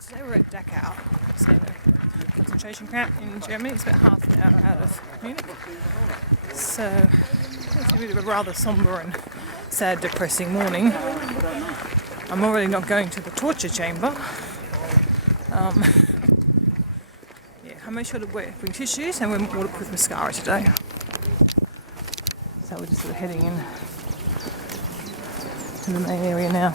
Today we're at Dachau, so a concentration camp in Germany. It's about half an hour out of Munich. So it's a bit of a rather sombre and sad, depressing morning. I'm already not going to the torture chamber. I made sure to bring tissues and we're waterproof mascara today. So we're just sort of heading in to the main area now.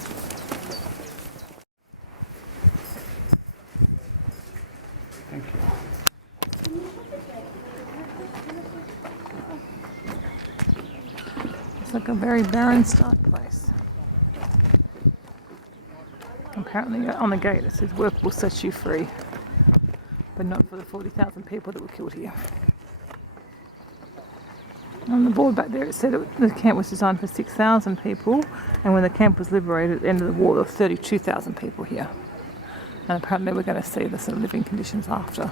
It's like a very barren, stark place. Apparently on the gate it says work will set you free, but not for the 40,000 people that were killed here. On the board back there it said the camp was designed for 6,000 people, and when the camp was liberated at the end of the war there were 32,000 people here. And apparently we're going to see the sort of living conditions after.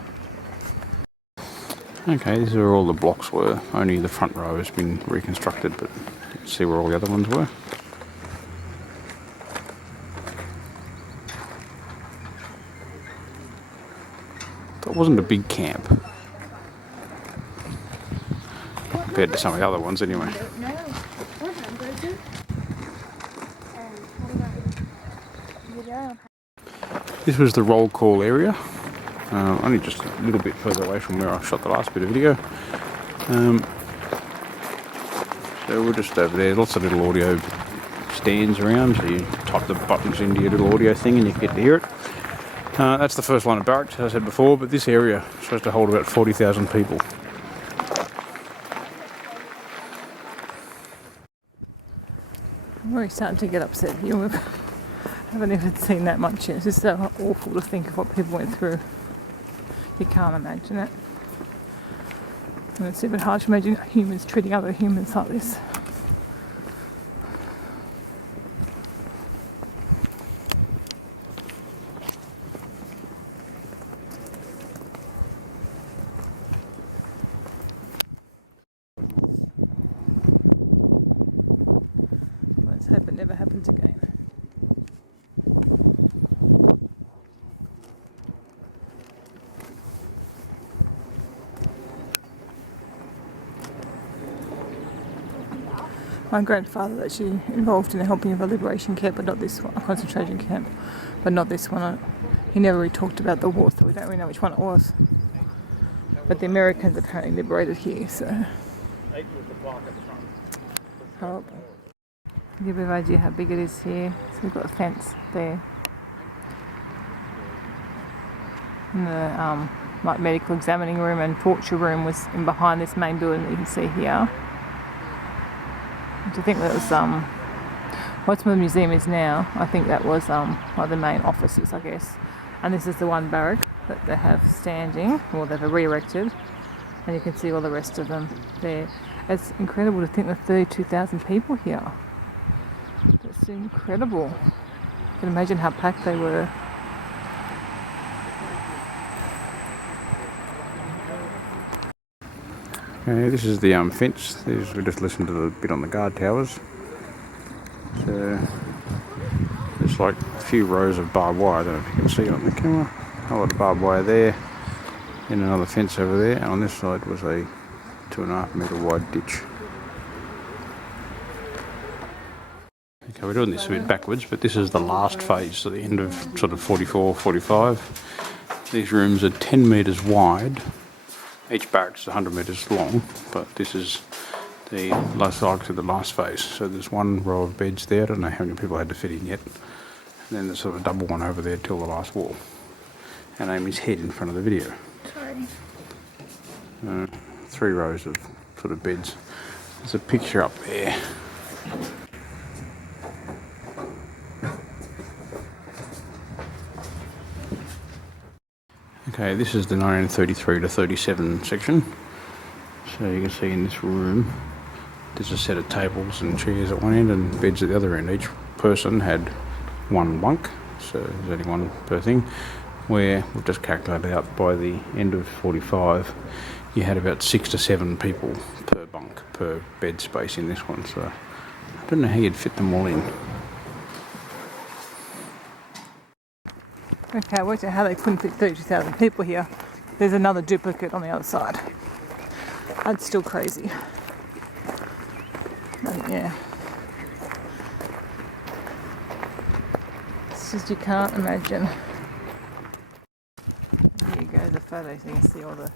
Okay, this is where all the blocks were. Only the front row has been reconstructed, but you can see where all the other ones were. So it wasn't a big camp, compared to some of the other ones anyway. This was the roll call area, only just a little bit further away from where I shot the last bit of video. So we're just over there, lots of little audio stands around, so you type the buttons into your little audio thing and you get to hear it. That's the first line of barracks, as I said before, but this area is supposed to hold about 40,000 people. I'm really starting to get upset here. I haven't even seen that much yet. It's just so awful to think of what people went through. You can't imagine it. And it's even hard to imagine humans treating other humans like this. Let's hope it never happens again. My grandfather was actually involved in the helping of a liberation camp, but not this one, a concentration camp, but not this one. He never really talked about the war, so we don't really know which one it was. But the Americans apparently liberated here, so. Horrible. Give you a bit of idea how big it is here. So we've got a fence there. And the like medical examining room and torture room was in behind this main building that you can see here. I think that was what's the museum is now. I think that was one of the main offices, I guess. And this is the one barrack that they have standing, or they've re-erected, and you can see all the rest of them there. It's incredible to think there's 32,000 people here. That's incredible. You can imagine how packed they were. Okay, this is the fence. We just listened to the bit on the guard towers. So there's like a few rows of barbed wire. I don't know if you can see it on the camera. A lot of barbed wire there, and another fence over there. And on this side was a 2.5 metre wide ditch. Okay, we're doing this a bit backwards, but this is the last phase, so the end of sort of 44, 45. These rooms are 10 metres wide. Each barracks is 100 metres long, but this is the last phase. So there's one row of beds there. I don't know how many people had to fit in yet. And then there's sort of a double one over there till the last wall. And Amy's head in front of the video. Sorry. 3 rows of sort of beds. There's a picture up there. Okay, this is the 1933 to 37 section. So you can see in this room, there's a set of tables and chairs at one end and beds at the other end. Each person had one bunk, so there's only one per thing, where we've just calculated out by the end of 45, you had about 6 to 7 people per bunk, per bed space in this one. So I don't know how you'd fit them all in. Okay, I worked out how they couldn't fit 32,000 people here. There's another duplicate on the other side. That's still crazy. And yeah. It's just you can't imagine. Here you go, the photo, so you can see all the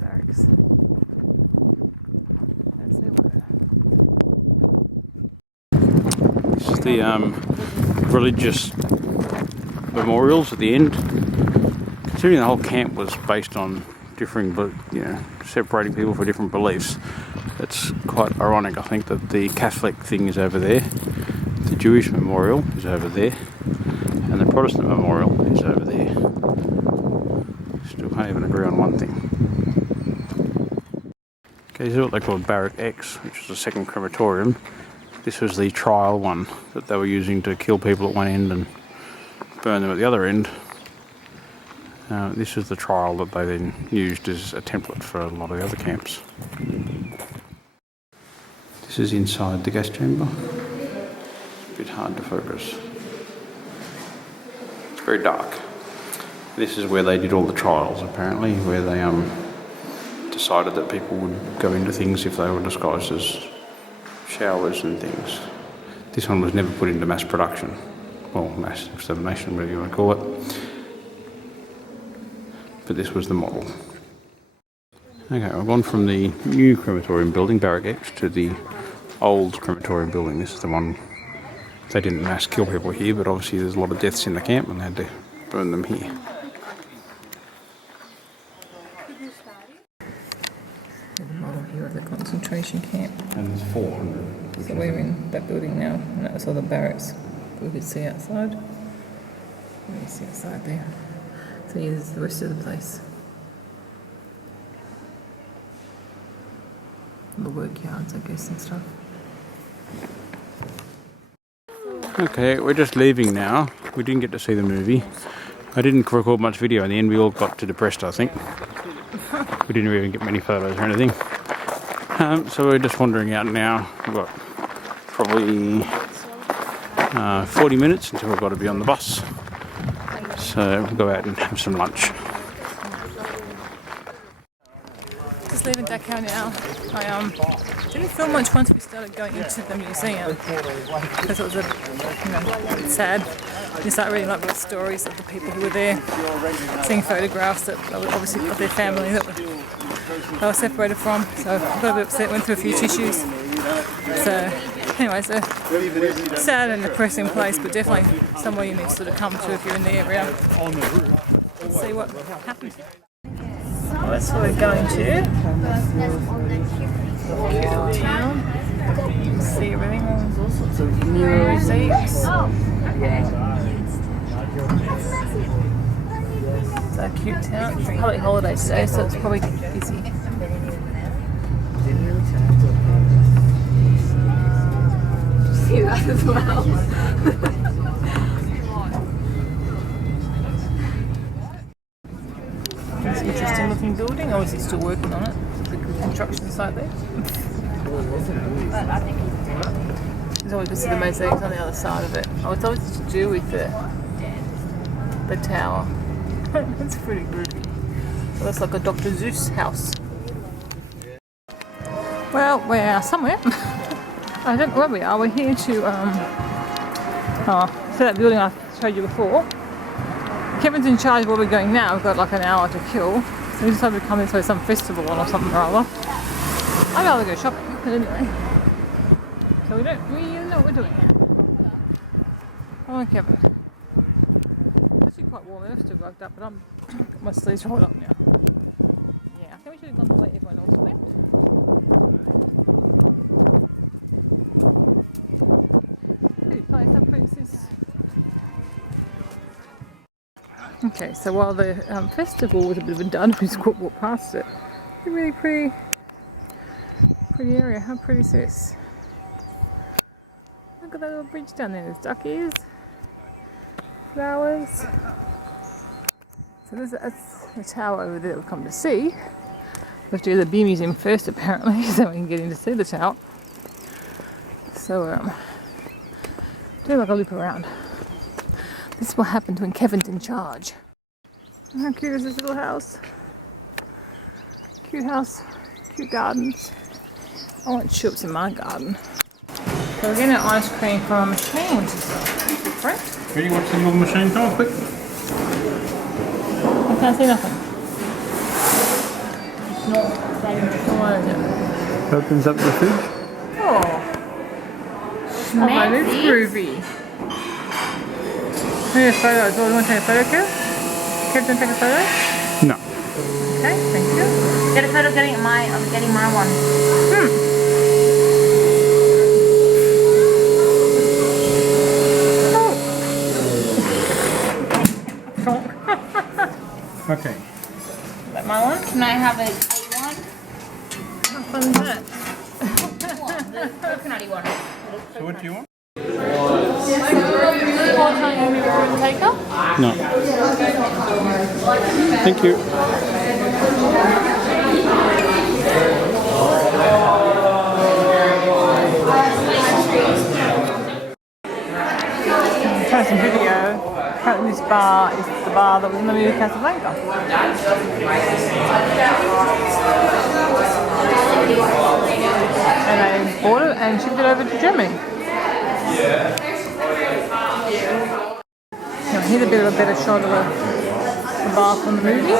barracks. That's their work. This is the religious memorials at the end. Considering the whole camp was based on differing, separating people for different beliefs, it's quite ironic, I think, that the Catholic thing is over there, the Jewish memorial is over there, and the Protestant memorial is over there. Still can't even agree on one thing. Okay, this is what they call Barrack X, which was the second crematorium. This was the trial one that they were using to kill people at one end and burn them at the other end. This is the trial that they then used as a template for a lot of the other camps. This is inside the gas chamber. It's a bit hard to focus. It's very dark. This is where they did all the trials, apparently, where they decided that people would go into things if they were disguised as showers and things. This one was never put into mass production. Well, mass extermination, whatever you want to call it. But this was the model. Okay, I've gone from the new crematorium building, Barrack X, to the old crematorium building. This is the one, they didn't mass kill people here, but obviously there's a lot of deaths in the camp and they had to burn them here. There's a model here of the concentration camp. And there's 400. So we're in that building now, and that was all the barracks we could see outside. You can see outside there. So yeah, this is the rest of the place. The work yards, I guess, and stuff. Okay, we're just leaving now. We didn't get to see the movie. I didn't record much video in the end. We all got too depressed, I think. We didn't even get many photos or anything. So we're just wandering out now. We've got probably 40 minutes until we've got to be on the bus. So we'll go out and have some lunch. Just leaving Dachau now. I didn't film much once we started going into the museum because it was a bit sad. You start reading like the stories of the people who were there, seeing photographs that obviously of their family that they were separated from. So I got a bit upset, went through a few tissues. So anyway, so sad and depressing place, but definitely somewhere you need to sort of come to if you're in the area and see what happens. Well, that's where we're going to. Cute little town. You can see everything. There's all sorts of museums. It's a cute town. It's a public holiday today, so it's probably busy. See that as well. It's an interesting looking building. Obviously still working on it. The construction site there. There's always the mosaics on the other side of it. Oh, it's always to do with the tower. It's pretty groovy. It looks like a Dr. Zeus house. Well, we're somewhere. I don't know where we are. We're here to see that building I showed you before. Kevin's in charge of where we're going now. We've got like an hour to kill. So we decided to come this way, some festival or something or other. I'd rather go shopping, but anyway. So we don't really know what we're doing. Oh, Kevin. It's actually quite warm. They're still rugged up, but I'm got my sleeves rolled up now. Yeah, I think we should have gone the way everyone else went. Pretty place, how pretty is this? Okay, so while the festival was a bit of a dud, we just walked past it. It's a really pretty area. How pretty is this? Look at that little bridge down there. There's duckies, flowers. So that's the tower over there that we've come to see. We have to do the beer museum first, apparently, so we can get in to see the tower. So doing like a loop around. This is what happens when Kevin's in charge. How cute is this little house? Cute house, cute gardens. I want tulips in my garden. So we're getting ice cream from a machine, which is different. Ready? What's the little machine? Come on, quick. I can't see nothing. It's not starting to come on, is it? Opens up the fridge. Oh, that is groovy. Look at photos. Oh, you want to take a photo, Kev? Kev, do you want to take a photo? No. Okay, thank you. Get a photo of getting my one. Okay. Is that my one? Can I have a one? How fun is that? The coconutty one. So what do you want? Taker? No. Thank you. Try some video. Apparently this bar is the bar that was in the movie Casablanca. And they bought it and shipped it over to Germany. Now here's a bit of a better shot of the bar from the movie.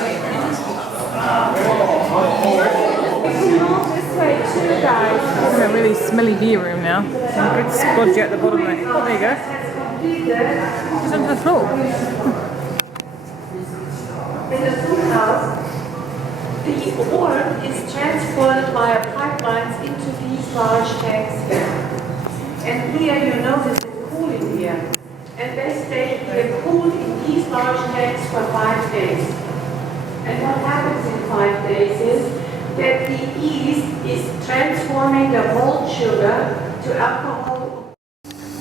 It's in a really smelly beer room now. And a bit splodgy at the bottom there. Oh, there you go. It's onto the floor. In the food house, the ore is transported via pipelines into these large tanks here. And here you notice it's cooling here. And they stay here cooled in these large tanks for 5 days. And what happens in 5 days is that the yeast is transforming the malt sugar to alcohol.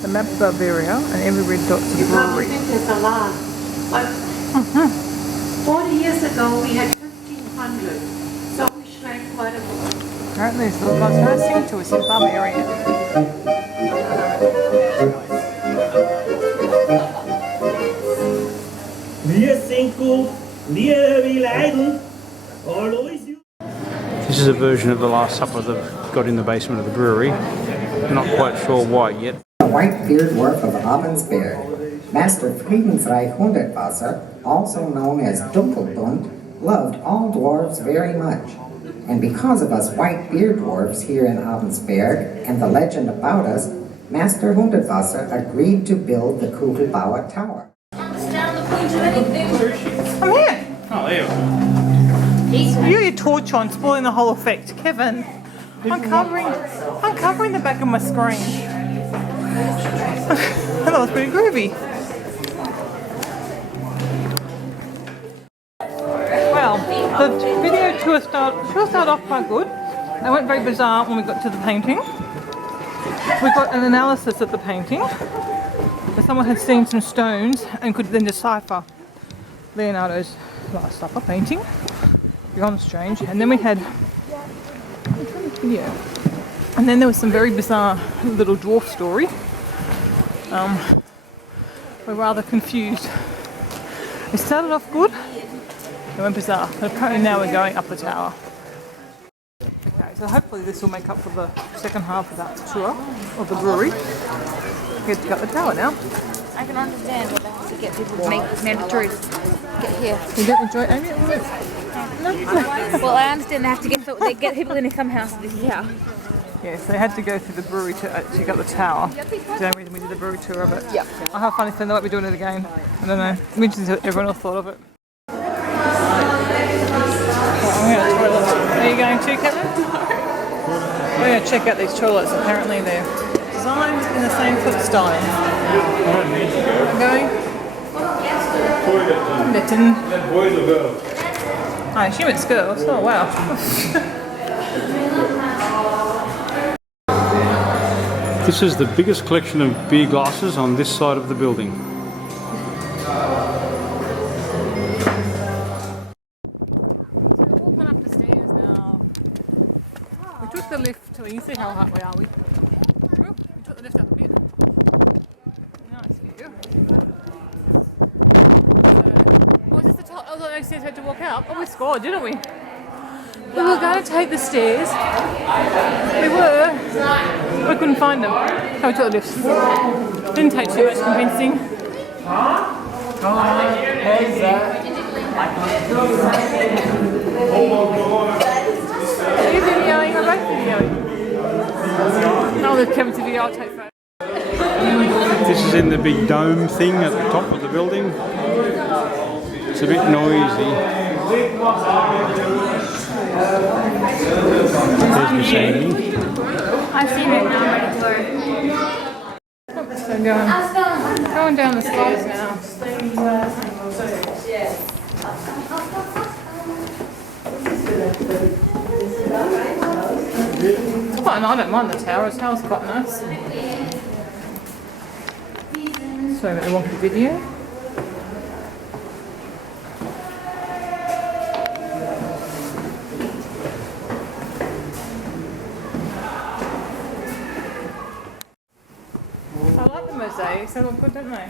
The map of Bavaria and every red dot's a You probably brewery. think it's a lot, but 40 years ago we had 1,500, so we shrank quite a bit. Apparently this little guy's going to sing to us in Bavaria. Wir sind gut, wir leiden, always you. This is a version of the Last Supper they've got in the basement of the brewery. Not quite sure why yet. The White-beard dwarf of Abensberg, Master Friedensreich Hundertwasser, also known as Dunkelbund, loved all dwarves very much. And because of us white-beard dwarfs here in Abensberg and the legend about us, Master Hundertwasser agreed to build the Kugelbauer Tower. Understand the point of anything. I'm here. Oh, there You got your torch on, spoiling the whole effect. Kevin, I'm covering the back of my screen. That was pretty groovy. Well, the video tour started off quite good. It went very bizarre when we got to the painting. We got an analysis of the painting. So someone had seen some stones and could then decipher Leonardo's Last Supper painting. Beyond strange. And then we had video. And then there was some very bizarre little dwarf story. We're rather confused. It started off good, it went bizarre, but apparently now we're going up the tower. Okay, so hopefully this will make up for the second half of that tour of the brewery. We get to go up the tower now. I can understand what they have to get people to make mandatory get here. You don't enjoy Amy? No. Well, I understand they have to get people in to come house this year. Yes, they had to go through the brewery to actually get the tower. That's the only reason we did the brewery tour of it. Yep. I have a funny feeling they might be doing it again. I don't know. I'm interested in everyone else thought of it. Right, I'm going to toilet. Are you going too, Kevin? We're going to check out these toilets. Apparently they're designed in the same foot style. I'm going. Mitten. I assume it's girls. Oh wow. This is the biggest collection of beer glasses on this side of the building. So we're walking up the stairs now. We took the lift. You can see how high we are. We took the lift up a bit. Nice view. was the next stairs we had to walk up. Oh, we scored, didn't we? We were going to take the stairs. We were. We couldn't find them. So we took the lifts. Didn't take too much convincing. Are you videoing or both videoing? No, there's Kevin's video. I'll take photos. This is in the big dome thing at the top of the building. It's a bit noisy. There's Michelle. I've seen it now, I'm ready to go. So going down the stairs now. It's quite nice. I don't mind the tower. The tower's quite nice. Sorry about the wonky video. I like the mosaics. They look good, don't they?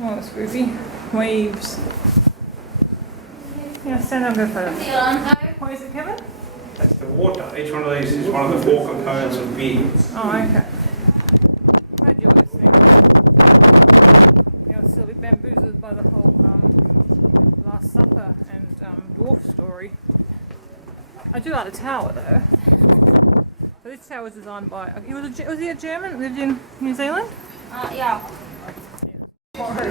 Oh, that's groovy. Waves. Yeah, stand up and go photo. What is it, Kevin? That's the water. Each one of these is one of the 4 components of beer. Oh, okay. Glad you were listening. I was still a bit bamboozled by the whole Last Supper and dwarf story. I do like the tower though. So this tower was designed by, was he a German? Lived in New Zealand? Yeah.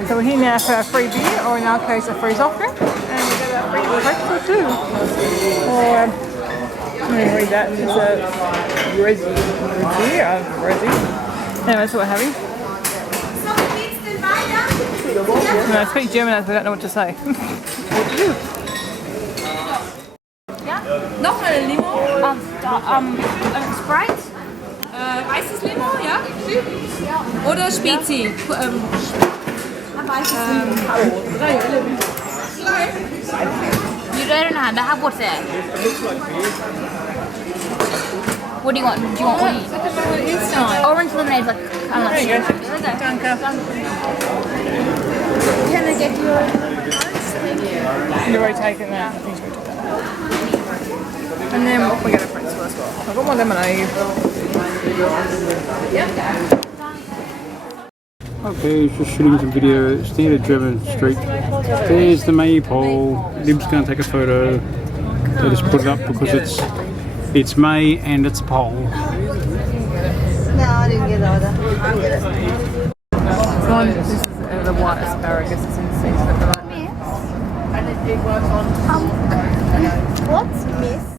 So we're here now for our free beer, or in our case a free soft drink, and we get our free breakfast too. Or, let me read that, it's a Resi. Anyway, that's what we're having. No, I speak German as we don't know what to say. What to do? Ja, noch eine Limo. Sprite? Weißes Limo, ja? Oder Spezi. You don't know how to have what's there. What do you want? Do you want what do you eat? Orange lemonade, like There you go. Danke. Can I get you a You've already taken that. I think you've already taken that. And then we get a pretzel as well. I've got my lemonade. Okay, just shooting some video. Standard German street. There's the maypole. Lib's going to take a photo. They just put it up because it's May and it's pole. No, I didn't get all that. I'll get it. This is the white asparagus. It's in season at the moment. What's miss?